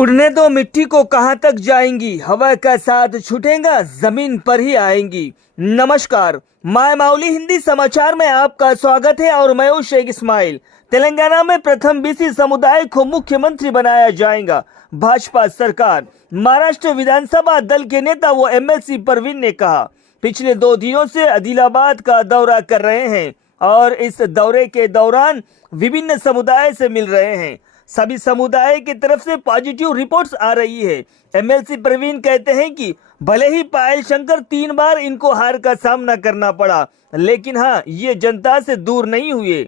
उड़ने दो मिट्टी को, कहां तक जाएंगी, हवा का साथ छूटेगा, जमीन पर ही आएंगी। नमस्कार, माय माउली हिंदी समाचार में आपका स्वागत है और मैं हूं शेख इस्माइल। तेलंगाना में प्रथम बीसी समुदाय को मुख्यमंत्री बनाया जाएगा, भाजपा सरकार। महाराष्ट्र विधानसभा दल के नेता वो एमएलसी परवीन ने कहा। पिछले 2 दिनों से आदिलाबाद का दौरा कर रहे हैं और इस दौरे के दौरान विभिन्न समुदाय से मिल रहे हैं। सभी समुदाय की तरफ से पॉजिटिव रिपोर्ट्स आ रही है। एमएलसी प्रवीण कहते हैं कि भले ही पायल शंकर 3 बार इनको हार का सामना करना पड़ा, लेकिन हाँ, ये जनता से दूर नहीं हुए।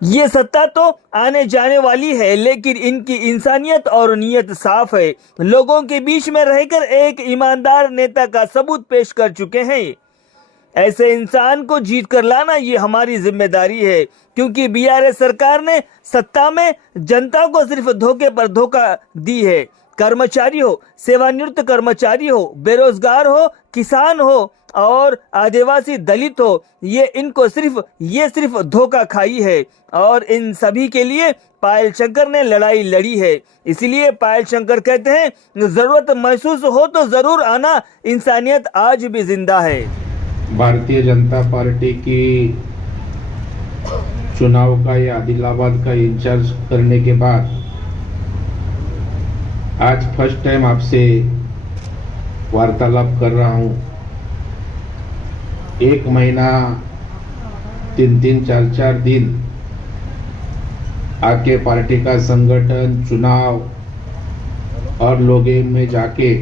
ये सत्ता तो आने जाने वाली है, लेकिन इनकी इंसानियत और नीयत साफ है। लोगों के बीच में रहकर एक ईमानदार नेता का सबूत पेश कर चुके हैं। ऐसे इंसान को जीत कर लाना ये हमारी जिम्मेदारी है, क्योंकि बीआरएस सरकार ने सत्ता में जनता को सिर्फ धोखे पर धोखा दी है। कर्मचारी हो, सेवानिवृत्त कर्मचारी हो, बेरोजगार हो, किसान हो और आदिवासी दलित हो, ये सिर्फ धोखा खाई है और इन सभी के लिए पायल शंकर ने लड़ाई लड़ी है। इसलिए पायल शंकर कहते हैं, जरूरत महसूस हो तो जरूर आना, इंसानियत आज भी जिंदा है। भारतीय जनता पार्टी की चुनाव का या आदिलाबाद का इंचार्ज करने के बाद आज फर्स्ट टाइम आपसे वार्तालाप कर रहा हूं। 1 महीना 3-3, 4-4 दिन आके पार्टी का संगठन, चुनाव और लोगों में जाके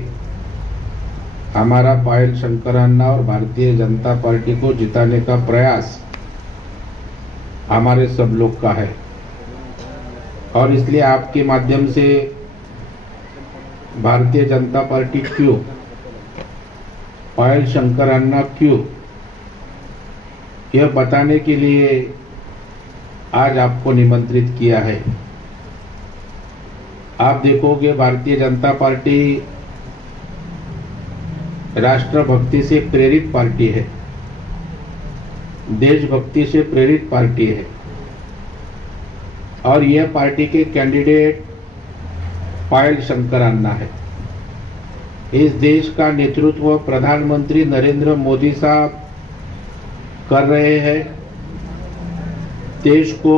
हमारा पायल शंकरान्ना और भारतीय जनता पार्टी को जिताने का प्रयास हमारे सब लोग का है। और इसलिए आपके माध्यम से भारतीय जनता पार्टी क्यों, पायल शंकरान्ना क्यों, यह बताने के लिए आज आपको निमंत्रित किया है। आप देखोगे, भारतीय जनता पार्टी राष्ट्रभक्ति से प्रेरित पार्टी है, देशभक्ति से प्रेरित पार्टी है और यह पार्टी के कैंडिडेट पायल शंकरान्ना है। इस देश का नेतृत्व प्रधानमंत्री नरेंद्र मोदी साहब कर रहे हैं। देश को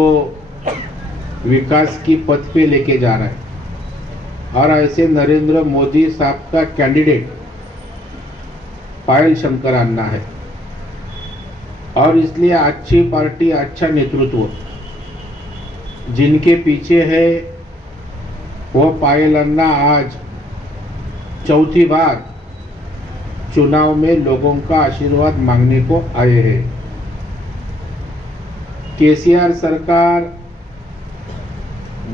विकास की पथ पे लेके जा रहे हैं और ऐसे नरेंद्र मोदी साहब का कैंडिडेट पायल शंकरान्ना है और इसलिए अच्छी पार्टी, अच्छा नेतृत्व जिनके पीछे है वो पायल अन्ना आज 4थी बार चुनाव में लोगों का आशीर्वाद मांगने को आए हैं। केसीआर सरकार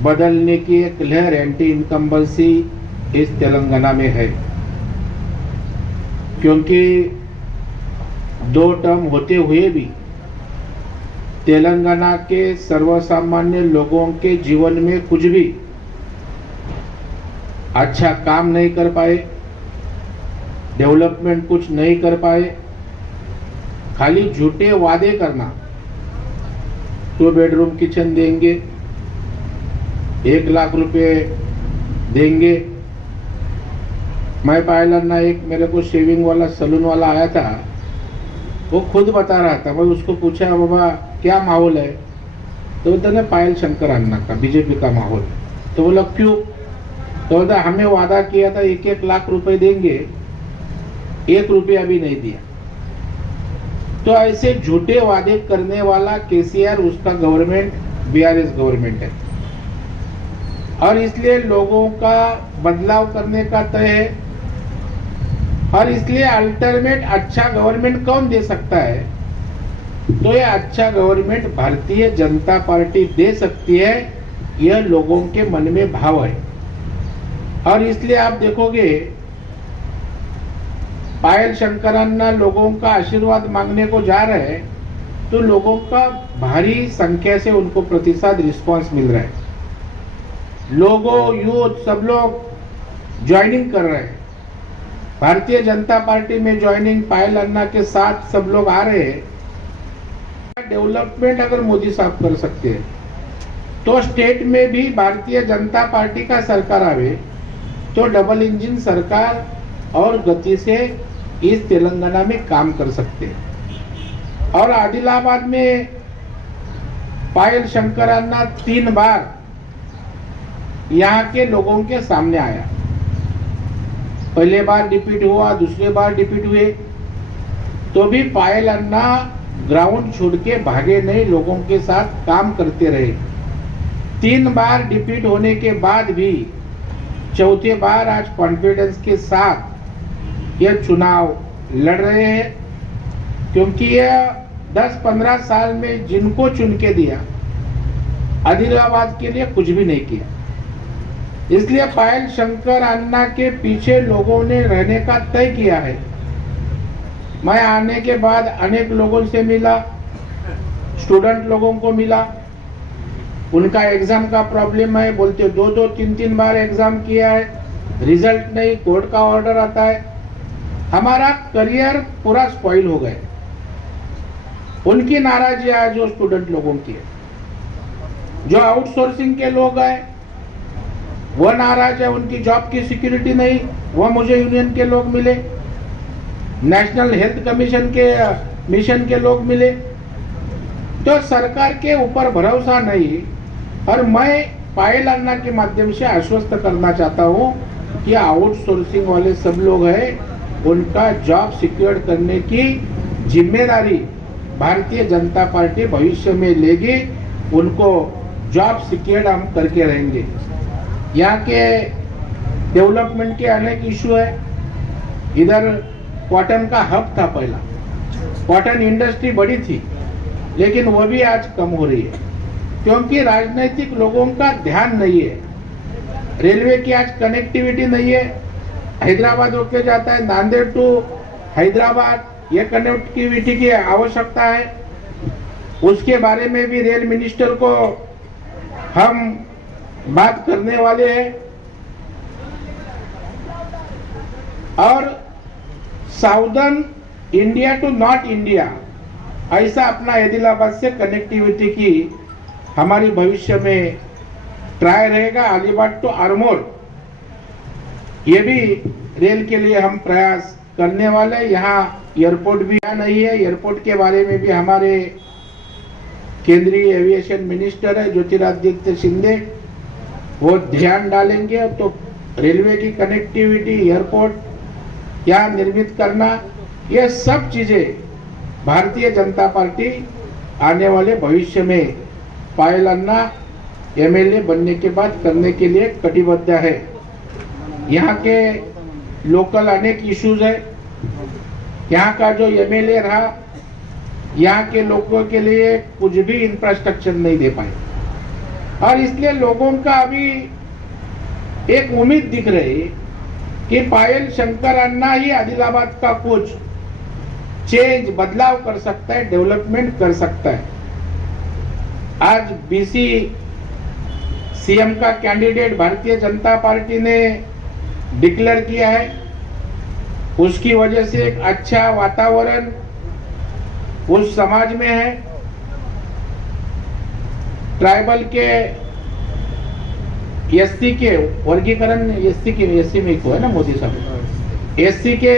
बदलने की एक लहर, एंटी इनकम्बेंसी इस तेलंगाना में है, क्योंकि 2 टर्म होते हुए भी तेलंगाना के सर्वसामान्य लोगों के जीवन में कुछ भी अच्छा काम नहीं कर पाए, डेवलपमेंट कुछ नहीं कर पाए। खाली झूठे वादे करना, 2 बेडरूम किचन देंगे, 1 लाख रुपए देंगे। मैं पायल अन्ना, एक मेरे को शेविंग वाला सलून वाला आया था, वो खुद बता रहा था। मैं उसको पूछा, बाबा क्या माहौल है? तो बोलता ना, पायल शंकरान्ना का, बीजेपी का माहौल। तो बोला क्यों? तो बोलता हमें वादा किया था 1-1 लाख रुपए देंगे, 1 रुपया भी नहीं दिया। तो ऐसे झूठे वादे करने वाला केसीआर, उसका गवर्नमेंट बीआरएस गवर्नमेंट है और इसलिए लोगों का बदलाव करने का तय है। और इसलिए अल्टरनेट अच्छा गवर्नमेंट कौन दे सकता है? तो ये अच्छा गवर्नमेंट भारतीय जनता पार्टी दे सकती है, यह लोगों के मन में भाव है। और इसलिए आप देखोगे, पायल शंकरान्ना लोगों का आशीर्वाद मांगने को जा रहे हैं, तो लोगों का भारी संख्या से उनको प्रतिशत रिस्पांस मिल रहा है। लोगों, यूथ सब लोग ज्वाइनिंग कर रहे हैं भारतीय जनता पार्टी में। ज्वाइनिंग पायल अन्ना के साथ सब लोग आ रहे हैं। डेवलपमेंट अगर मोदी साहब कर सकते हैं तो स्टेट में भी भारतीय जनता पार्टी का सरकार आवे तो डबल इंजन सरकार और गति से इस तेलंगाना में काम कर सकते हैं। और आदिलाबाद में पायल शंकरन्ना 3 बार यहाँ के लोगों के सामने आया। पहले बार डिफीट हुआ, दूसरे बार डिफीट हुए, तो भी पायल अन्ना ग्राउंड छोड़ के भागे नहीं, लोगों के साथ काम करते रहे। 3 बार डिफीट होने के बाद भी चौथे बार आज कॉन्फिडेंस के साथ यह चुनाव लड़ रहे हैं, क्योंकि यह 10-15 साल में जिनको चुन के दिया आदिलाबाद के लिए कुछ भी नहीं किया। इसलिए पायल शंकरन्ना के पीछे लोगों ने रहने का तय किया है। मैं आने के बाद अनेक लोगों से मिला, स्टूडेंट लोगों को मिला, उनका एग्जाम का प्रॉब्लम है, बोलते 2-2, 3-3 बार एग्जाम किया है, रिजल्ट नहीं, कोर्ट का ऑर्डर आता है, हमारा करियर पूरा स्पॉइल हो गए। उनकी नाराजगी है जो स्टूडेंट लोगों की है। जो आउटसोर्सिंग के लोग हैं वो नाराज है, उनकी जॉब की सिक्योरिटी नहीं। वो मुझे यूनियन के लोग मिले, नेशनल हेल्थ कमीशन के मिशन के लोग मिले, तो सरकार के ऊपर भरोसा नहीं। और मैं पायल अन्ना के माध्यम से आश्वस्त करना चाहता हूं कि आउटसोर्सिंग वाले सब लोग हैं, उनका जॉब सिक्योर करने की जिम्मेदारी भारतीय जनता पार्टी भविष्य में लेगी। उनको जॉब सिक्योर हम करके रहेंगे। यहाँ के डेवलपमेंट के अनेक इशू है। इधर कॉटन का हब था, पहला कॉटन इंडस्ट्री बड़ी थी, लेकिन वो भी आज कम हो रही है, क्योंकि राजनीतिक लोगों का ध्यान नहीं है। रेलवे की आज कनेक्टिविटी नहीं है। हैदराबाद होके जाता है, नांदेड़ टू हैदराबाद, ये कनेक्टिविटी की आवश्यकता है। उसके बारे में भी रेल मिनिस्टर को हम बात करने वाले हैं। और southern India to north India, ऐसा अपना आदिलाबाद से कनेक्टिविटी की हमारी भविष्य में ट्राई रहेगा। अलीबाग टू आरमोर, ये भी रेल के लिए हम प्रयास करने वाले। यहाँ एयरपोर्ट भी नहीं है। एयरपोर्ट के बारे में भी हमारे केंद्रीय एविएशन मिनिस्टर है ज्योतिरादित्य सिंधिया, वो ध्यान डालेंगे। तो रेलवे की कनेक्टिविटी, एयरपोर्ट यहाँ निर्मित करना, ये सब चीजें भारतीय जनता पार्टी आने वाले भविष्य में पायल अन्ना एमएलए बनने के बाद करने के लिए कटिबद्ध है। यहाँ के लोकल अनेक इश्यूज है। यहाँ का जो एमएलए रहा, यहाँ के लोगों के लिए कुछ भी इंफ्रास्ट्रक्चर नहीं दे पाए, और इसलिए लोगों का अभी एक उम्मीद दिख रही कि पायल शंकरन्ना ही आदिलाबाद का कुछ चेंज, बदलाव कर सकता है, डेवलपमेंट कर सकता है। आज बीसी सीएम का कैंडिडेट भारतीय जनता पार्टी ने डिक्लेयर किया है। उसकी वजह से एक अच्छा वातावरण उस समाज में है। ट्राइबल के एससी के वर्गीकरण, एससी में को है ना मोदी साहब, एससी के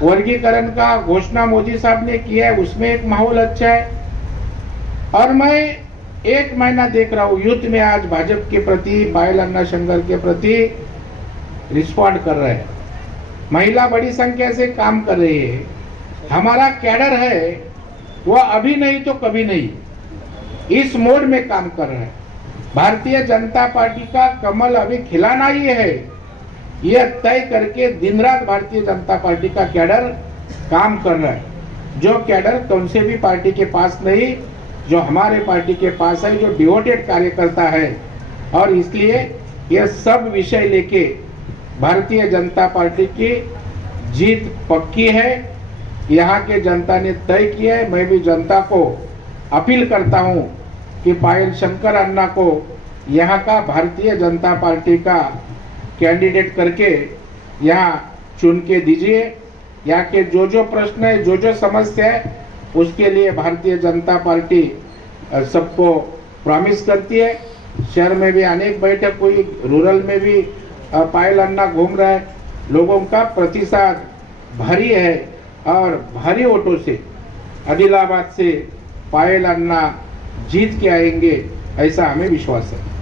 वर्गीकरण का घोषणा मोदी साहब ने किया है, उसमें एक माहौल अच्छा है। और मैं 1 महीना देख रहा हूँ यूथ में आज भाजपा के प्रति, पायल अन्ना शंकर के प्रति रिस्पॉन्ड कर रहे हैं। महिला बड़ी संख्या से काम कर रही है। हमारा कैडर है, वो अभी नहीं तो कभी नहीं इस मोड में काम कर रहा है। भारतीय जनता पार्टी का कमल अभी खिलाना ही है, यह तय करके दिन रात भारतीय जनता पार्टी का कैडर काम कर रहा है। जो कैडर कौन से भी पार्टी के पास नहीं, जो हमारे पार्टी के पास है, जो डिवोटेड कार्यकर्ता है। और इसलिए यह सब विषय लेके भारतीय जनता पार्टी की जीत पक्की है। यहाँ के जनता ने तय किया है। मैं भी जनता को अपील करता हूँ कि पायल शंकरन्ना को यहाँ का भारतीय जनता पार्टी का कैंडिडेट करके यहाँ चुन के दीजिए। यहाँ के जो जो प्रश्न है, जो जो समस्या है, उसके लिए भारतीय जनता पार्टी सबको प्रॉमिस करती है। शहर में भी अनेक बैठक हुई, रूरल में भी पायल अन्ना घूम रहा है। लोगों का प्रतिसाद भारी है और भारी वोटों से आदिलाबाद से पायल अन्ना जीत के आएंगे, ऐसा हमें विश्वास है।